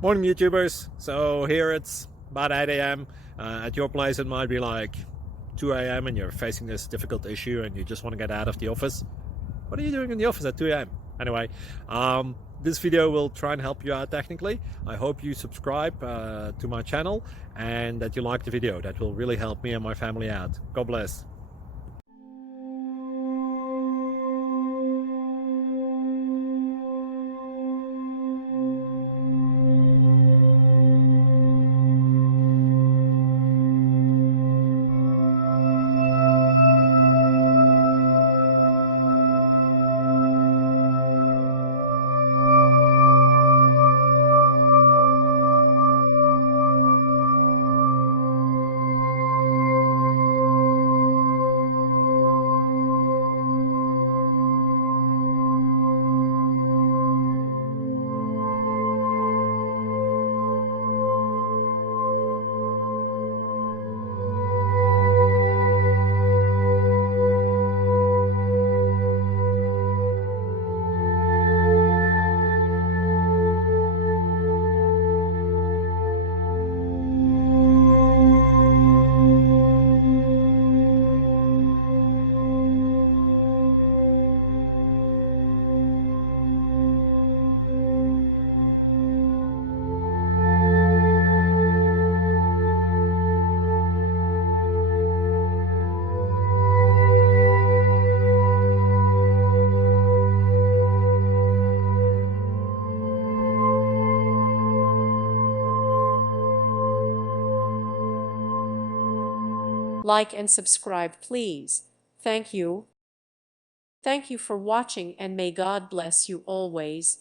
Morning, YouTubers. So here it's about 8 a.m. At your place, it might be like 2 a.m. and you're facing this difficult issue and you just want to get out of the office. What are you doing in the office at 2 a.m.? Anyway, this video will try and help you out technically. I hope you subscribe to my channel and that you like the video. That will really help me and my family out. God bless. Like and subscribe, please. Thank you. Thank you for watching, and may God bless you always.